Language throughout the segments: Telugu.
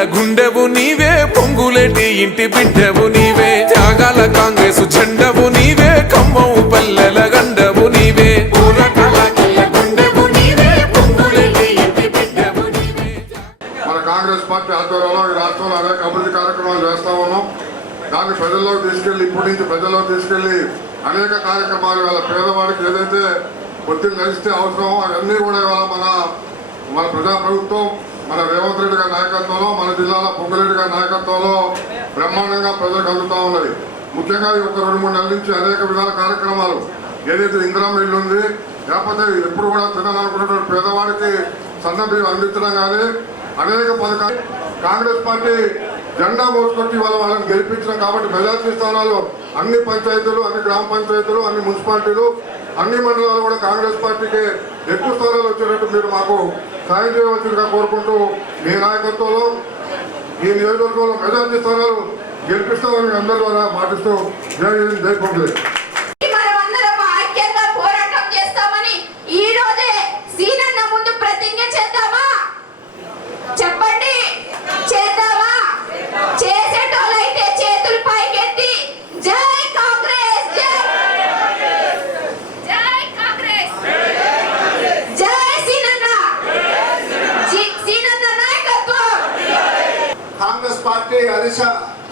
కాకిళ్ళ గుండెవు నీవే పొంగులేటి ఇంటి బిడ్డవు నీవే. త్యాగాల కాంగ్రెస్ జెండవు నీవే కమ్మవు పల్లెల గండవు నీవే. నీవే పొంగులేటి నీవే. మన కాంగ్రెస్ పార్టీ ఆధ్వర్యంలో ఈ రాష్ట్రంలో అనేక అభివృద్ధి కార్యక్రమాలు చేస్తా ఉన్నాం. దాన్ని ప్రజల్లోకి తీసుకెళ్ళి ఇప్పటి నుంచి ప్రజల్లోకి తీసుకెళ్ళి అనేక కార్యక్రమాలు వాళ్ళ పేదవాడికి ఏదైతే ఒత్తిడి నడిస్తే అవసరమో అవన్నీ కూడా ఇవాళ మన మన ప్రజా ప్రభుత్వం మన రేవంత్ రెడ్డి గారి నాయకత్వంలో మన జిల్లాలో పొంగురెడ్డి గారి నాయకత్వంలో బ్రహ్మాండంగా ప్రజలకు అందుతూ ఉన్నది. ముఖ్యంగా ఈ ఒక రెండు మూడు నెలల నుంచి అనేక విధాల కార్యక్రమాలు. ఏదైతే ఇందిరా మిల్లు ఉంది లేకపోతే ఎప్పుడు కూడా తినాలనుకున్నటువంటి పేదవాడికి సన్నబియ్యం అందించడం కానీ అనేక పథకాలు కాంగ్రెస్ పార్టీ జెండా మోసుకొచ్చి వాళ్ళ వాళ్ళని గెలిపించడం కాబట్టి మెజార్టీ స్థానాలు అన్ని పంచాయతీలు అన్ని గ్రామ పంచాయతీలు అన్ని మున్సిపాలిటీలు అన్ని మండలాలు కూడా కాంగ్రెస్ పార్టీకి ఎక్కువ స్థానాలు వచ్చేటట్టు మీరు మాకు సాయం చేయవలసిందిగా కోరుకుంటూ మీ నాయకత్వంలో ఈ నియోజకవర్గంలో మెజార్టీ స్థానాలు గెలిపిస్తామని అందరి ద్వారా పాటిస్తూ జై హింద్, జై కాంగ్రెస్ మనమందరం ఐక్యంగా పోరాటం చేస్తామని ఈ రోజే సీనన్న ముందు ప్రతిజ్ఞ చేద్దామా చెప్పండి చేద్దామా చేసేటోళ్ళైతే చేతులు పైకెత్తి జై కాంగ్రెస్ జై జై కాంగ్రెస్ జై సీనన్న జీ- సీనన్న నాయకత్వం కాంగ్రెస్ పార్టీ ఆదేశ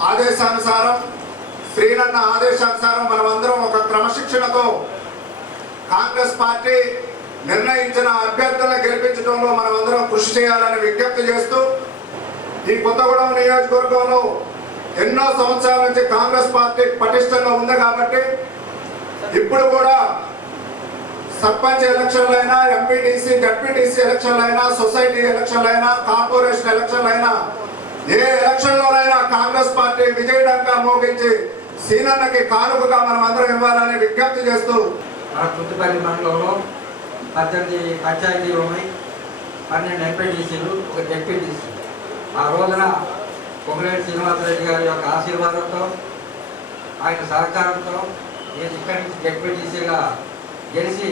ఆదేశానుసారం శ్రీనన్న ఆదేశానుసారం మనమందరం ఒక క్రమశిక్షణతో కాంగ్రెస్ పార్టీ నిర్ణయించిన అభ్యర్థులను గెలిపించడంలో మనమందరం కృషి చేయాలని విజ్ఞప్తి చేస్తూ ఈ కొత్తగూడెం నియోజకవర్గంలో ఎన్నో సంవత్సరాల నుంచి కాంగ్రెస్ పార్టీ పటిష్టంగా ఉంది కాబట్టి ఇప్పుడు కూడా సర్పంచ్ ఎలక్షన్లైనా ఎంపీటీసీ డెప్యూటీసీ ఎలక్షన్లైనా సొసైటీ ఎలక్షన్లైనా కార్పొరేషన్ ఎలక్షన్లైనా ఏ ఎలక్షన్లోనైనా కాంగ్రెస్ పార్టీ విజయడంగా మోగించి సీనన్నకి కానుకగా మనం అందరం ఇవ్వాలని విజ్ఞప్తి చేస్తూ మన కుంతుపల్లి మండలంలో పద్దెనిమిది పంచాయతీలు ఉన్నాయి పన్నెండు ఎంపీటీసీలు ఒక జెడ్పీటీసీ ఆ రోజున పొంగులేటి శ్రీనివాసరెడ్డి గారి యొక్క ఆశీర్వాదంతో ఆయన సహకారంతో నేను ఇక్కడి నుంచి జెడ్పీటీసీగా గెలిచి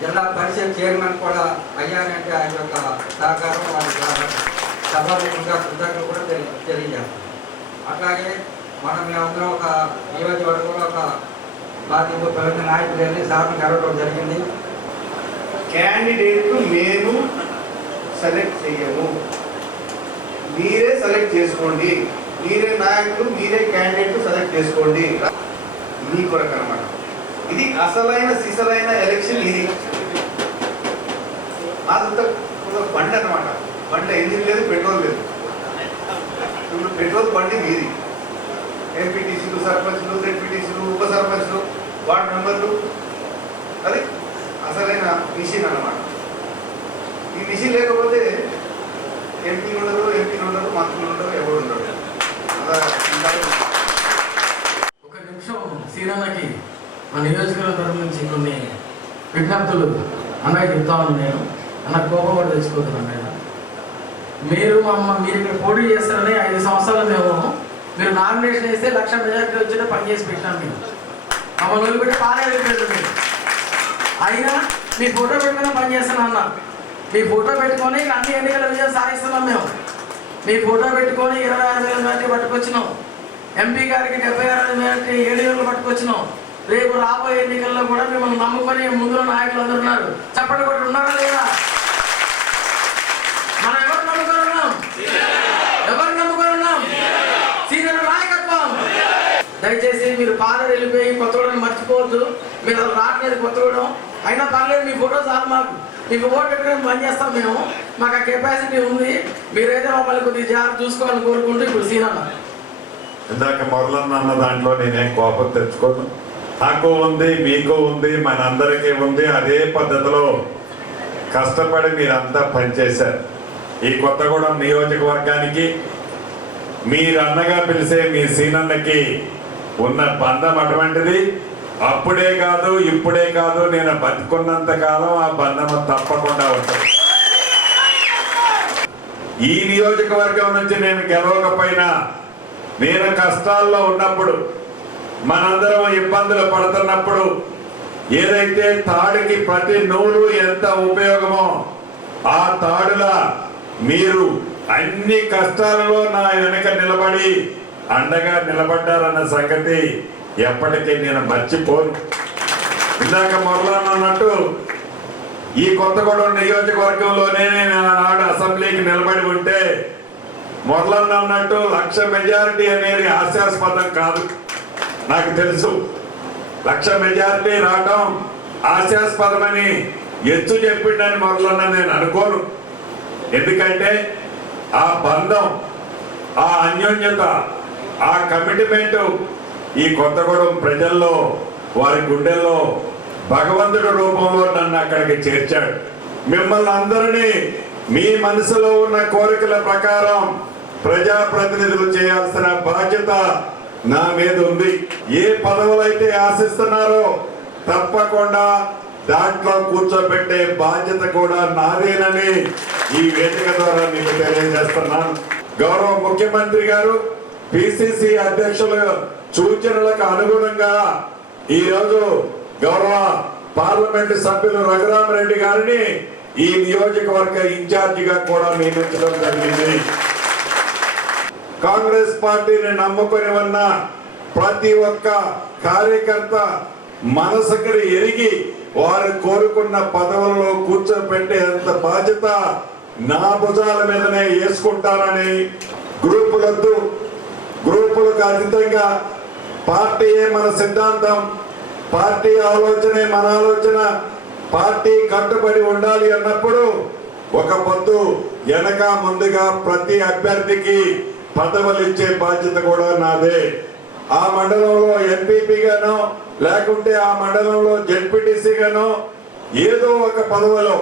జిల్లా పరిషత్ చైర్మన్ కూడా అయ్యానంటే ఆయన యొక్క సహకారం వాళ్ళ సభాముఖంగా కృతజ్ఞత కూడా తెలి తెలియజేస్తాం అట్లాగే మనం మేమందరం ఒక నియోజకవర్గంలో ఒక పార్టీ ముప్పై నాయకులు వెళ్ళి సార్ని కలవడం జరిగింది. క్యాండిడేట్ మేము సెలెక్ట్ చేయము మీరే సెలెక్ట్ చేసుకోండి. మీరే నాయకులు మీరే క్యాండిడేట్ సెలెక్ట్ చేసుకోండి. మీ కొరకు అనమాట ఇది అసలైన సిసలైన ఎలక్షన్ ఇది. అదంతా బండి అనమాట బండి ఇంజిన్ లేదు పెట్రోల్ లేదు. ఇప్పుడు పెట్రోల్ బండి మీది. ఎంపీటీసీలు సర్పంచ్లు జెడ్పీటీసీలు ఉప సర్పంచ్లు వార్డు మెంబర్లు. అది అసలైన మిషన్ అన్నమాట. ఈ మిషన్ లేకపోతే ఎంపీలు ఉండరు ఎంపీలు ఉండరు మంత్రులు ఉండరు ఎవరు ఉండరు. అలా ఒక నిమిషం శ్రీరన్నకి మా నియోజకవర్గం తరఫు నుంచి కొన్ని విజ్ఞప్తులు అన్నయ్య చెప్తాను నేను. అన్న కోపం కూడా తెచ్చుకోతున్నాను నేను మీరు మమ్మ మీరు ఇక్కడ పోటీ చేస్తారని ఐదు సంవత్సరాలు మేము మీరు నామినేషన్ వేస్తే లక్ష మెజార్టీ వచ్చేటే పని చేసి పెట్టాం మేము మమ్మల్ని వదిలిపెట్టి బాగా వెళ్ళిపోయారు మీరు. అయినా మీ ఫోటో పెట్టుకుని పని చేస్తాను అన్న. మీ ఫోటో పెట్టుకొని అన్ని ఎన్నికల విజయం సాధిస్తున్నాం మేము. మీ ఫోటో పెట్టుకొని ఇరవై ఆరు వేల మెజార్టీ పట్టుకొచ్చినాం. ఎంపీ గారికి డెబ్బై ఆరు వేల మెజార్టీ ఏడు వేలు పట్టుకొచ్చినాం. రేపు రాబోయే ఎన్నికల్లో కూడా మిమ్మల్ని నమ్ముకొని ముందులో నాయకులు అందరున్నారు చెప్పండి కూడా ఉన్నారా లేదా మనం ఎవరు నమ్ముకొని ఉన్నాం ఎవరు నమ్ముకొని ఉన్నాం సీనియర్ నాయకత్వం దయచేసి మీరు పాలర్ వెళ్ళిపోయి కొత్తగూడెం మర్చిపోవద్దు. మీరు అసలు రావట్లేదు కొత్తగూడెం అయినా పర్లేదు మీ ఫోటో చాలు మాకు. మీకు ఓటు పెట్టుకుని పని చేస్తాం మేము. మాకు ఆ కెపాసిటీ ఉంది. మీరైతే మమ్మల్ని కొద్దిగా జాగ్రత్త చూసుకోవాలని కోరుకుంటూ ఇప్పుడు సీనన్న ఇందాక మొదలన్న అన్న దాంట్లో నేనేం కోపం తెచ్చుకోను. నాకు ఉంది మీకు ఉంది మనందరికీ ఉంది. అదే పద్ధతిలో కష్టపడి మీరంతా పనిచేశారు. ఈ కొత్తగూడెం నియోజకవర్గానికి మీరు అన్నగా పిలిచే మీ సీనన్నకి ఉన్న బంధం అటువంటిది? అప్పుడే కాదు ఇప్పుడే కాదు నేను బతుకున్నంత కాలం ఆ బంధం తప్పకుండా ఉంటుంది. ఈ నియోజకవర్గం నుంచి నేను గెలవకపోయినా నేను కష్టాల్లో ఉన్నప్పుడు మనందరం ఇబ్బందులు పడుతున్నప్పుడు ఏదైతే తాడుకి ప్రతి నూలు ఎంత ఉపయోగమో ఆ తాడులా మీరు అన్ని కష్టాలలో నా వెనక నిలబడి అండగా నిలబడ్డారన్న సంగతి ఎప్పటికీ నేను మర్చిపోను. ఇందాక మొదలన్న ఈ కొత్తగూడెం నియోజకవర్గంలోనే నేను ఆనాడు అసెంబ్లీకి నిలబడి ఉంటే మొదలన్న అన్నట్టు లక్ష మెజారిటీ అనేది హాస్యాస్పదం కాదు. నాకు తెలుసు. లక్ష మెజారిటీ రావడం హాస్యాస్పదమని ఎత్తు చెప్పిండని మొదలన్న నేను అనుకోను. ఎందుకంటే ఆ బంధం ఆ అన్యోన్యత ఆ కమిట్మెంట్ ఈ కొత్తగూడెం ప్రజల్లో వారి గుండెల్లో భగవంతుడి రూపంలో నన్ను అక్కడికి చేర్చాడు. మిమ్మల్ని అందరినీ మీ మనసులో ఉన్న కోరికల ప్రకారం ప్రజాప్రతినిధులు చేయాల్సిన బాధ్యత నా మీద ఉంది. ఏ పదవులైతే ఆశిస్తున్నారో తప్పకుండా దాంట్లో కూర్చోబెట్టే బాధ్యత కూడా నాదేనని ఈ వేదిక ద్వారా మీకు తెలియజేస్తున్నాను. గౌరవ ముఖ్యమంత్రి గారు పిసిసి అధ్యక్షుల సూచనలకు అనుగుణంగా ఈ రోజు గౌరవ పార్లమెంట్ సభ్యులు రఘురామరెడ్డి గారిని ఈ నియోజకవర్గ ఇన్ఛార్జిగా కూడా నియమించడం జరిగింది. కాంగ్రెస్ పార్టీని నమ్ముకొని ఉన్న ప్రతి ఒక్క కార్యకర్త మనసుకుని ఎరిగి వారు కోరుకున్న పదవులలో కూర్చోబెట్టేంత బాధ్యత నా భుజాల మీదనే వేసుకుంటానని గ్రూపులద్దు గ్రూపులకు అతీతంగా పార్టీయే మన సిద్ధాంతం పార్టీ ఆలోచనే మన ఆలోచన పార్టీ కట్టుబడి ఉండాలి అన్నప్పుడు ఒక పొద్దు వెనక ముందుగా ప్రతి అభ్యర్థికి పదవులు ఇచ్చే బాధ్యత కూడా నాదే. ఆ మండలంలో ఎంపీపీగానో లేకుంటే ఆ మండలంలో జెడ్పీటీసీగానో ఏదో ఒక పదవిలో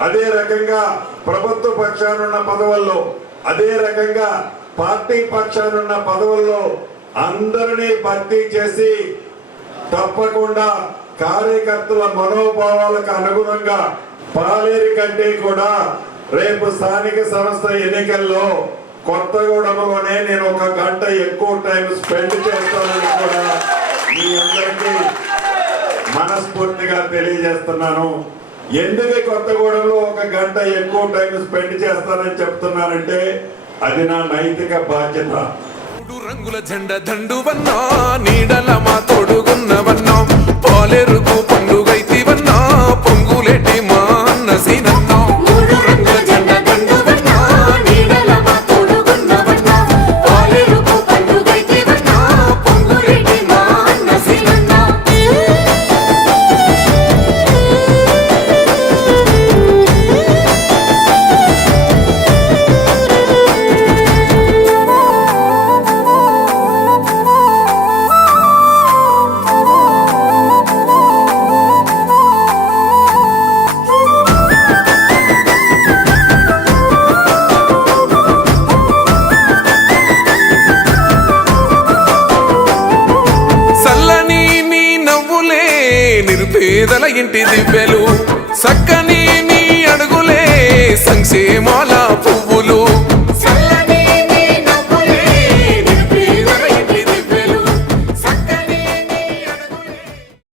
అదే రకంగా ప్రభుత్వ పక్షానున్న పదవుల్లో అదే రకంగా పార్టీ పక్షానున్న పదవుల్లో అందరినీ భర్తీ చేసి తప్పకుండా కార్యకర్తల మనోభావాలకు అనుగుణంగా పాలేరు కంటే కూడా రేపు స్థానిక సంస్థ ఎన్నికల్లో కొత్తగూడెంలోనే నేను ఒక గంట ఎక్కువ టైం స్పెండ్ చేస్తానని కూడా మీ అందరికీ మనస్ఫూర్తిగా తెలియజేస్తున్నాను. ఎందుకు కొత్తగూడెంలో ఒక గంట ఎక్కువ టైం స్పెండ్ చేస్తానని చెప్తున్నానంటే అది నా నైతిక బాధ్యత. రంగుల జెండ దండువన్నా నీడల మా తోడుగున్నవన్నా పాలెరుగు పండుగైతే నిరుపేదల ఇంటి దివ్యలు సక్కని నీ అడుగులే సంక్షేమాల పువ్వు.